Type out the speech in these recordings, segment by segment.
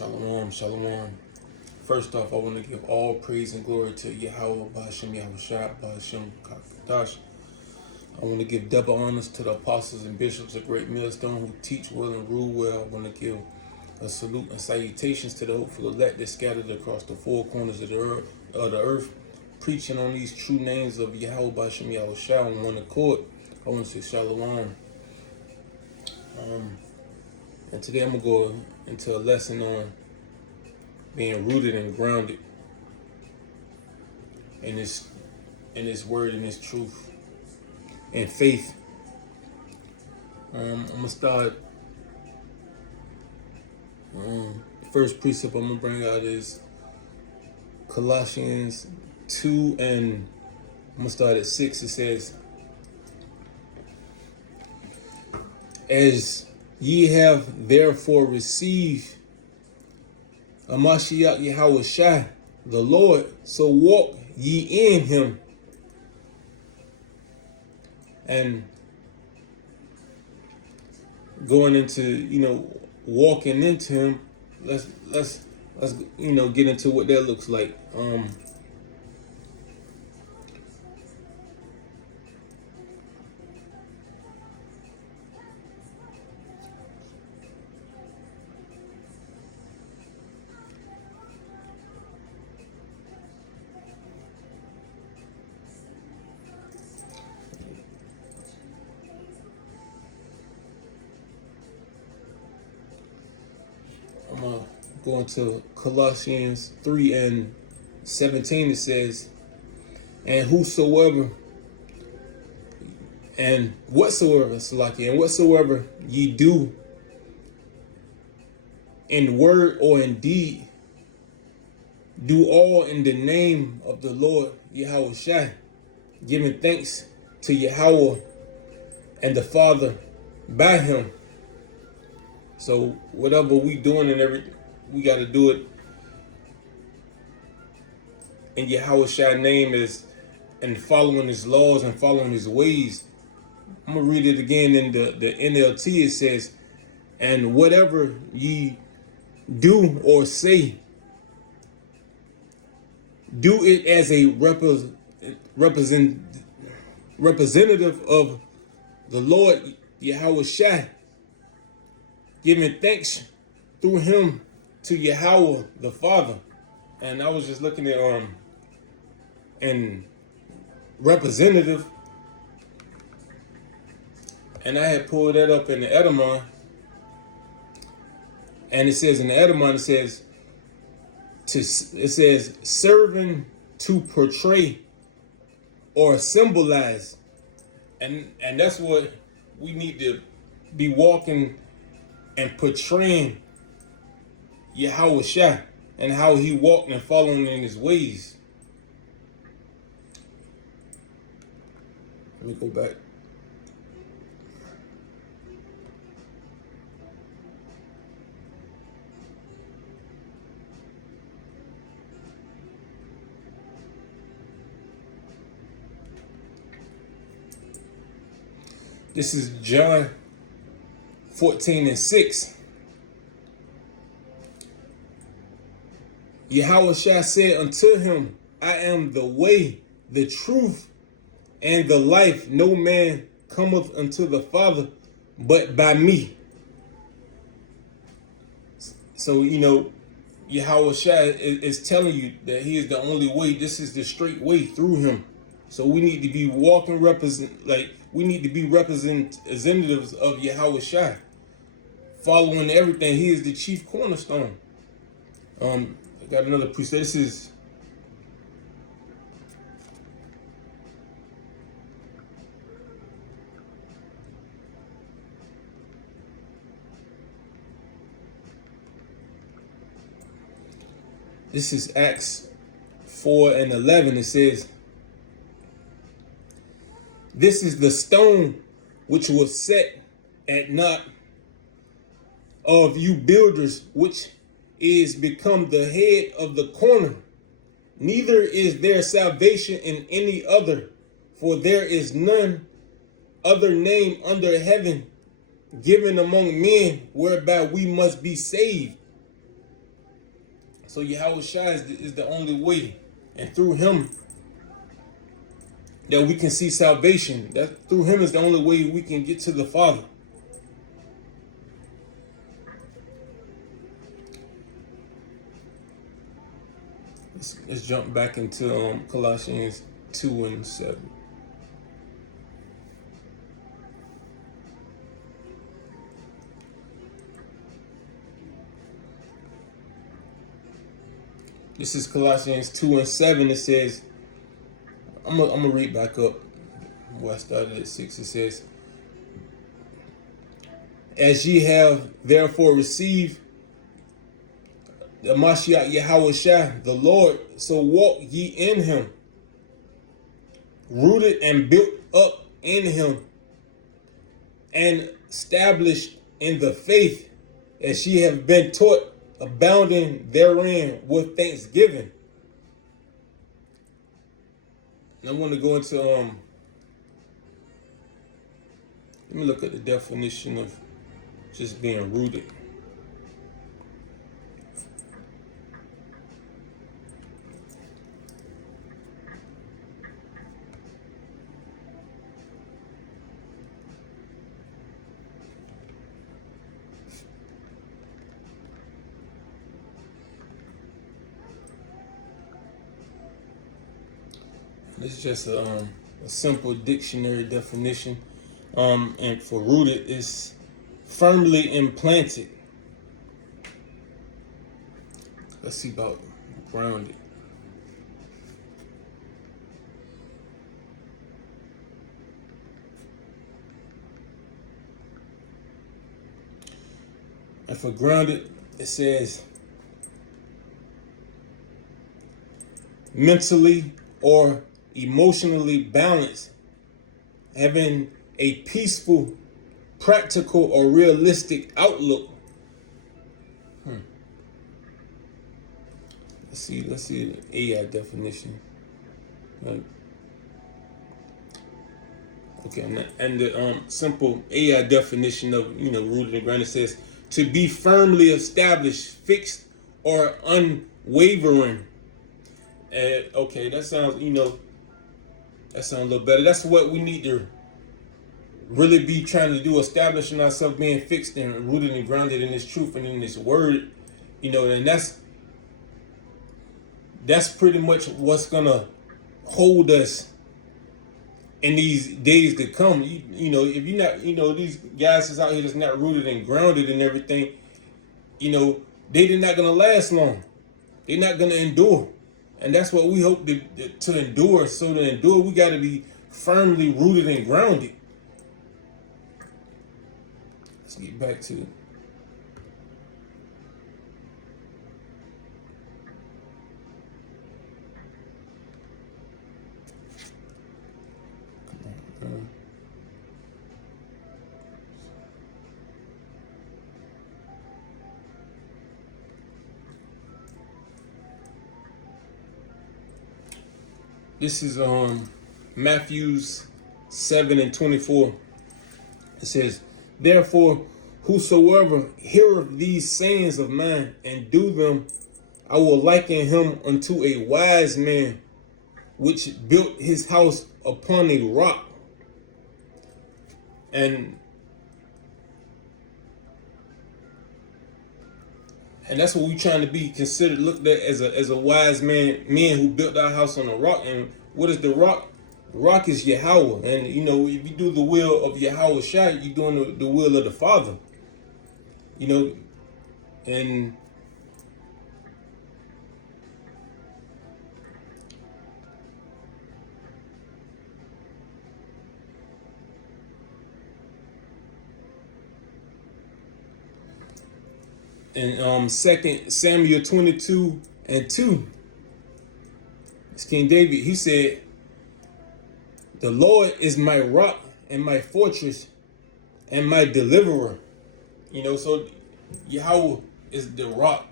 Shalom, shalom. First off, I want to give all praise and glory to Yahweh, Ba'ashem, Yahushua, Ba'ashem, Kakadash. I want to give double honors to the apostles and bishops of Great Millstone who teach well and rule well. I want to give a salute and salutations to the hopeful elect that scattered across the four corners of the earth, preaching on these true names of Yahweh, Ba'ashem, Yahushua on one accord. I want to say shalom. And today I'm going to go into a lesson on being rooted and grounded in this word and this truth and faith. I'm going to start. The first precept I'm going to bring out is Colossians 2, and I'm going to start at 6. It says, "As ye have therefore received a Mashiach Yahushua, the Lord, so walk ye in him." And going into, walking into him, let's get into what that looks like. I'm going to go into Colossians 3 and 17. It says, "And whatsoever ye do in word or in deed, do all in the name of the Lord Yahushua, giving thanks to Yahweh and the Father by him." So whatever we doing and everything, we got to do it in Yahushua's name, and following his laws and following his ways. I'm going to read it again in the NLT. It says, "And whatever ye do or say, do it as a representative of the Lord Yahushua, giving thanks through him to Yahweh the Father." And I was just looking at in representative, and I had pulled that up in the Edamon, and it says in the Edamon, it says serving to portray or symbolize, and that's what we need to be walking and portraying Yahushua and how he walked and following in his ways. Let me go back. This is John 14 and 6. Yahushua said unto him, "I am the way, the truth, and the life. No man cometh unto the Father but by me." So, Yahushua is telling you that he is the only way. This is the straight way through him. So we need to be we need to be representatives of Yahushua, following everything. He is the chief cornerstone. I got another precept. This is Acts 4 and 11. It says, "This is the stone which was set at naught of you builders, which is become the head of the corner. Neither is there salvation in any other, for there is none other name under heaven given among men whereby we must be saved." So Yahweh Shai is the only way, and through Him that we can see salvation. That through Him is the only way we can get to the Father. Let's jump back into Colossians 2:7. This is Colossians 2:7. It says, I'm gonna read back up where I started at 6. It says, as ye have therefore received the Mashiach Yahweh Shai, the Lord, so walk ye in Him, rooted and built up in Him, and established in the faith as ye have been taught, abounding therein with thanksgiving. And I want to go into let me look at the definition of just being rooted. This is just a simple dictionary definition. And for rooted, is firmly implanted. Let's see about grounded. And for grounded, it says mentally or emotionally balanced, having a peaceful, practical, or realistic outlook. Let's see the AI definition. Okay, and the simple AI definition of rooted and grounded says to be firmly established, fixed, or unwavering. Okay, that sounds a little better. That's what we need to really be trying to do, establishing ourselves, being fixed and rooted and grounded in this truth and in this word, and that's pretty much what's gonna hold us in these days to come. If you're not, these guys that's out here that's not rooted and grounded and everything, they're not gonna last long. They're not gonna endure. And that's what we hope to endure. So to endure, we gotta be firmly rooted and grounded. Let's get back to it. This is Matthews 7:24. It says, therefore, whosoever heareth these sayings of mine and do them, I will liken him unto a wise man, which built his house upon a rock. And that's what we're trying to be considered, looked at as a wise man who built our house on a rock. And what is the rock? The rock is Yahweh. And if you do the will of Yahweh Shai, you're doing the will of the Father. And in 2 Samuel 22:2, it's King David. He said, the Lord is my rock and my fortress and my deliverer. So Yahweh is the rock.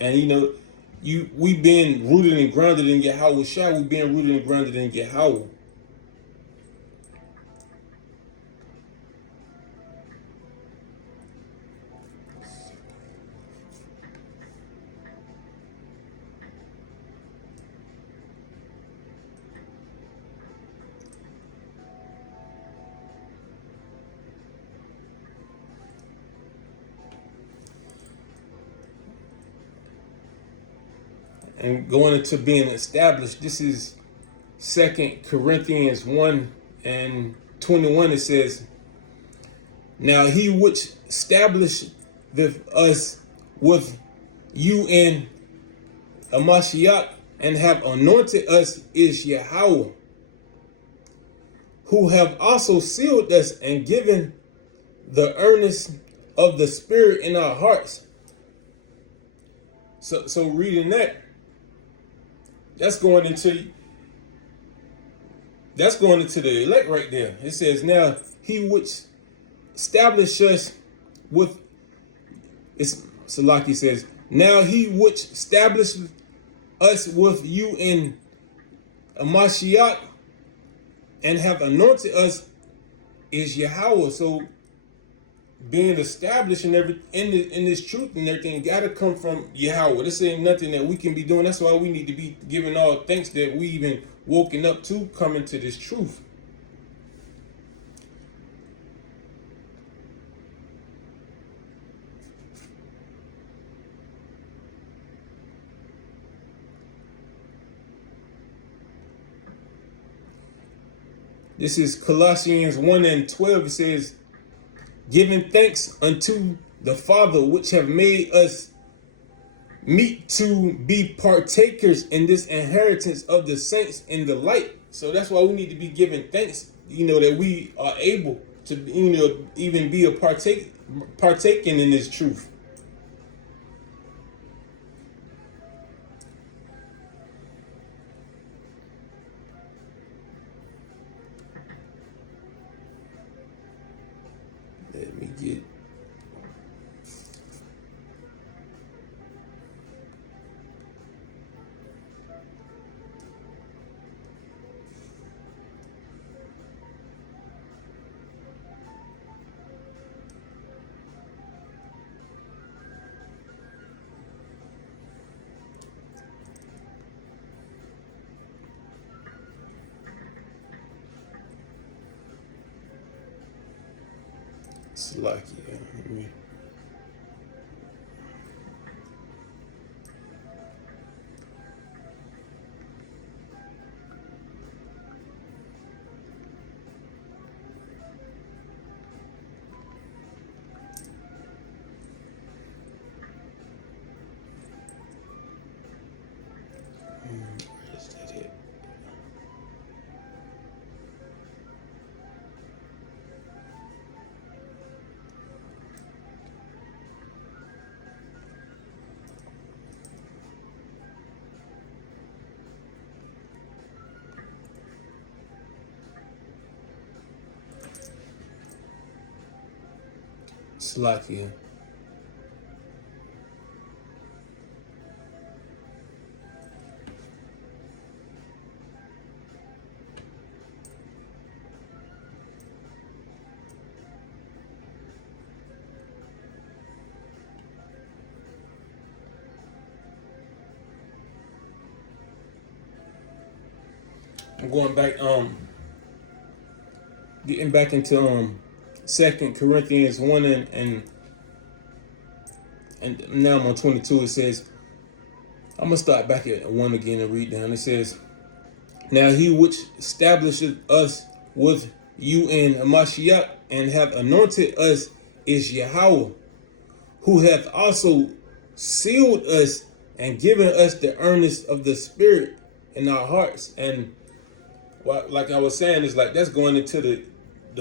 And we been rooted and grounded in Yahweh Shai. We been rooted and grounded in Yahweh. and going into being established. This is 2 Corinthians 1:21. It says, "Now he which established us with you in Amashiach and have anointed us is Yahweh, who have also sealed us and given the earnest of the Spirit in our hearts." So reading that, that's going into the elect right there. It says, "Now he which established us with," it's Salaki says, "Now he which established us with you in Amashiach and have anointed us is Yahweh." So being established in this truth and everything gotta come from Yahweh. This ain't nothing that we can be doing. That's why we need to be giving all thanks that we even woken up to coming to this truth. This is Colossians 1:12. It says, "Giving thanks unto the Father, which have made us meet to be partakers in this inheritance of the saints in the light." So that's why we need to be giving thanks, that we are able to, even be partaking in this truth. Let me get Slacky. Where's that at? Slacky. I'm going back, getting back into 2 Corinthians 1 and now I'm on 22. It says, I'm gonna start back at 1 again and read down. It says, "Now he which establishes us with you in Amashiach and have anointed us is Yahweh, who hath also sealed us and given us the earnest of the Spirit in our hearts." And like I was saying, it's like that's going into the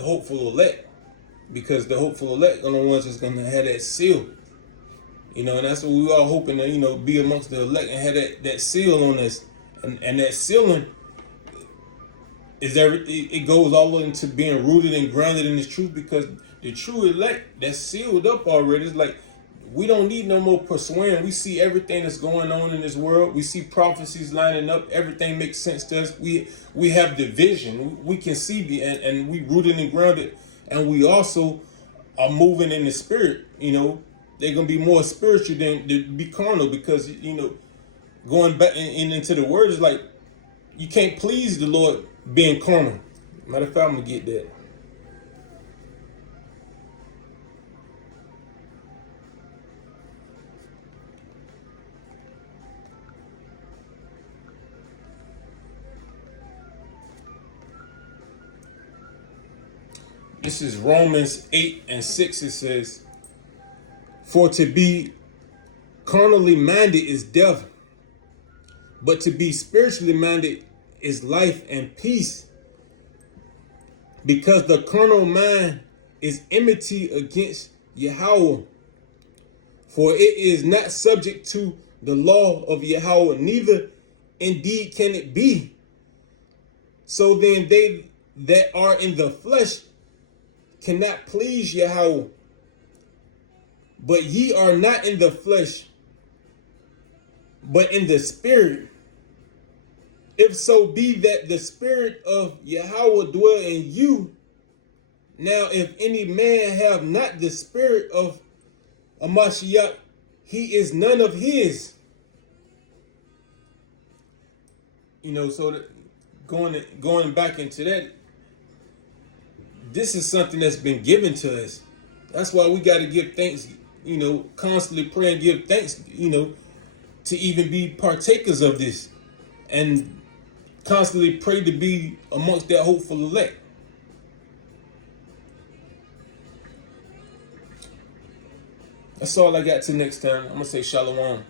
hopeful elect, because the hopeful elect are the ones that's gonna have that seal. And that's what we are hoping to, be amongst the elect and have that seal on us. And that sealing is it goes all into being rooted and grounded in this truth, because the true elect that's sealed up already. It's like we don't need no more persuading. We see everything that's going on in this world. We see prophecies lining up. Everything makes sense to us. We have the vision. We can see and we rooted and grounded, and we also are moving in the spirit. They're gonna be more spiritual than to be carnal, because going back into the word is like you can't please the Lord being carnal. Matter of fact, I'm gonna get that. This is Romans 8:6. It says, "For to be carnally minded is death, but to be spiritually minded is life and peace. Because the carnal mind is enmity against Yahweh, for it is not subject to the law of Yahweh, neither indeed can it be. So then they that are in the flesh cannot please Yahweh. But ye are not in the flesh, but in the spirit. If so be that the spirit of Yahweh dwell in you. Now if any man have not the spirit of Amashiach, he is none of his." So that going back into that, this is something that's been given to us. That's why we got to give thanks, constantly pray and give thanks, to even be partakers of this, and constantly pray to be amongst that hopeful elect. That's all I got till next time. I'm going to say shalom.